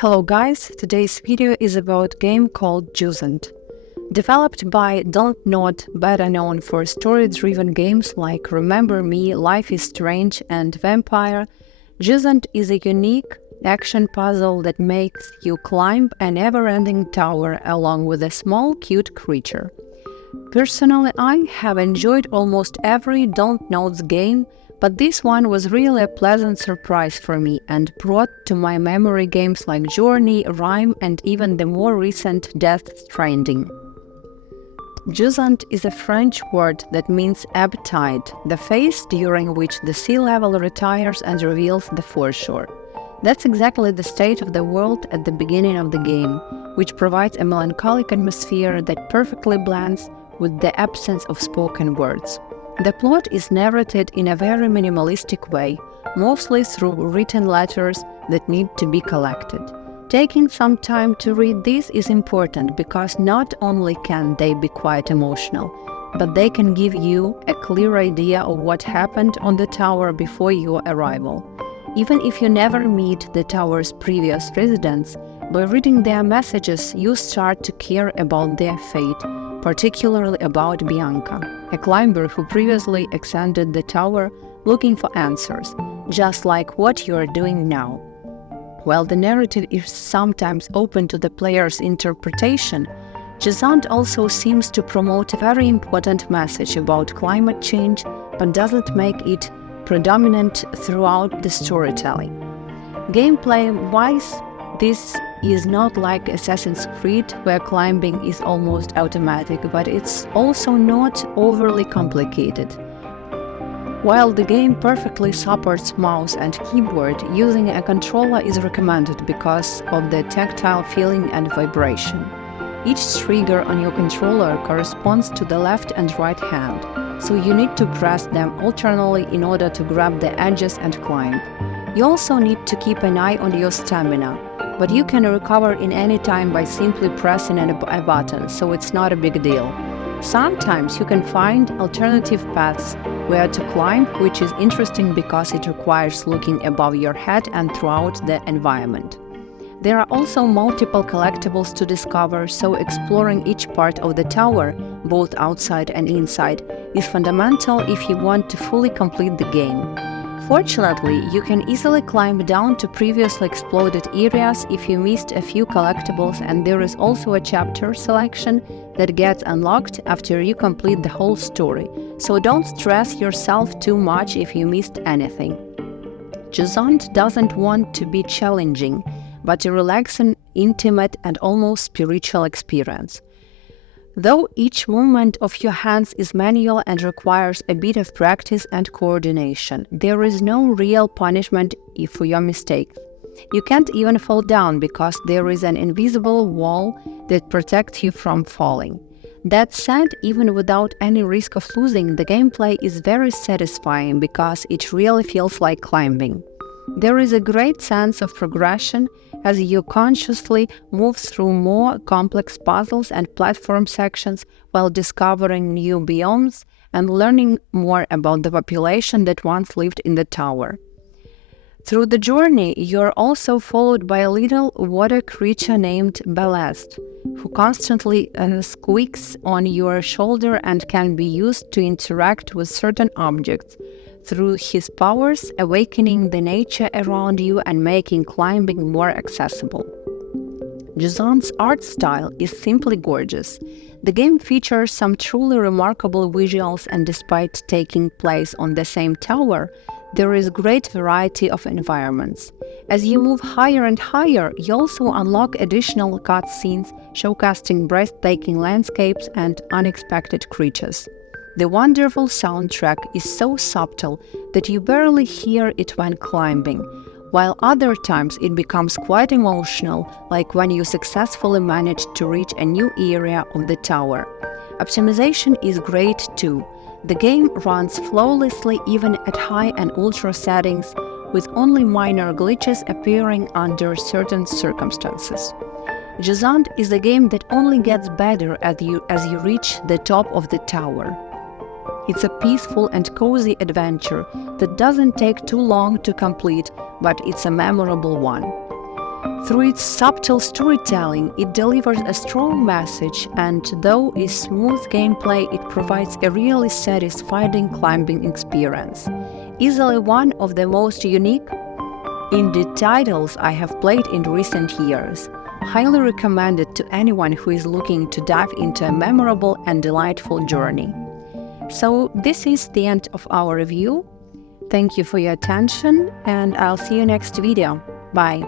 Hello guys, today's video is about a game called Jusant. Developed by Don't, better known for story-driven games like Remember Me, Life is Strange and Vampire, Jusant is a unique action puzzle that makes you climb a never-ending tower along with a small cute creature. Personally, I have enjoyed almost every Don't game, but this one was really a pleasant surprise for me and brought to my memory games like Journey, Rime and even the more recent Death Stranding. Jusant is a French word that means ebb tide, the phase during which the sea level retires and reveals the foreshore. That's exactly the state of the world at the beginning of the game, which provides a melancholic atmosphere that perfectly blends with the absence of spoken words. The plot is narrated in a very minimalistic way, mostly through written letters that need to be collected. Taking some time to read these is important because not only can they be quite emotional, but they can give you a clear idea of what happened on the tower before your arrival. Even if you never meet the tower's previous residents, by reading their messages you start to care about their fate, particularly about Bianca, a climber who previously ascended the tower looking for answers, just like what you are doing now. While the narrative is sometimes open to the player's interpretation, Jusant also seems to promote a very important message about climate change, but doesn't make it predominant throughout the storytelling. Gameplay-wise, this is not like Assassin's Creed, where climbing is almost automatic, but it's also not overly complicated. While the game perfectly supports mouse and keyboard, using a controller is recommended because of the tactile feeling and vibration. Each trigger on your controller corresponds to the left and right hand, so you need to press them alternately in order to grab the edges and climb. You also need to keep an eye on your stamina, but you can recover in any time by simply pressing a button, so it's not a big deal. Sometimes you can find alternative paths where to climb, which is interesting because it requires looking above your head and throughout the environment. There are also multiple collectibles to discover, so exploring each part of the tower, both outside and inside, is fundamental if you want to fully complete the game. Fortunately, you can easily climb down to previously explored areas if you missed a few collectibles, and there is also a chapter selection that gets unlocked after you complete the whole story, so don't stress yourself too much if you missed anything. Jusant doesn't want to be challenging, but a relaxing, intimate and almost spiritual experience. Though each movement of your hands is manual and requires a bit of practice and coordination, there is no real punishment for your mistakes. You can't even fall down because there is an invisible wall that protects you from falling. That said, even without any risk of losing, the gameplay is very satisfying because it really feels like climbing. There is a great sense of progression as you consciously move through more complex puzzles and platform sections while discovering new biomes and learning more about the population that once lived in the tower. Through the journey, you're also followed by a little water creature named Ballast, who constantly squeaks on your shoulder and can be used to interact with certain objects, through his powers awakening the nature around you and making climbing more accessible. Jusant's art style is simply gorgeous. The game features some truly remarkable visuals, and despite taking place on the same tower, there is great variety of environments. As you move higher and higher, you also unlock additional cutscenes showcasing breathtaking landscapes and unexpected creatures. The wonderful soundtrack is so subtle that you barely hear it when climbing, while other times it becomes quite emotional, like when you successfully manage to reach a new area of the tower. Optimization is great too. The game runs flawlessly even at high and ultra settings, with only minor glitches appearing under certain circumstances. Jusant is a game that only gets better as you reach the top of the tower. It's a peaceful and cozy adventure that doesn't take too long to complete, but it's a memorable one. Through its subtle storytelling, it delivers a strong message, and though it's smooth gameplay, it provides a really satisfying climbing experience. Easily one of the most unique indie titles I have played in recent years. Highly recommended to anyone who is looking to dive into a memorable and delightful journey. So this is the end of our review. Thank you for your attention, and I'll see you next video. Bye.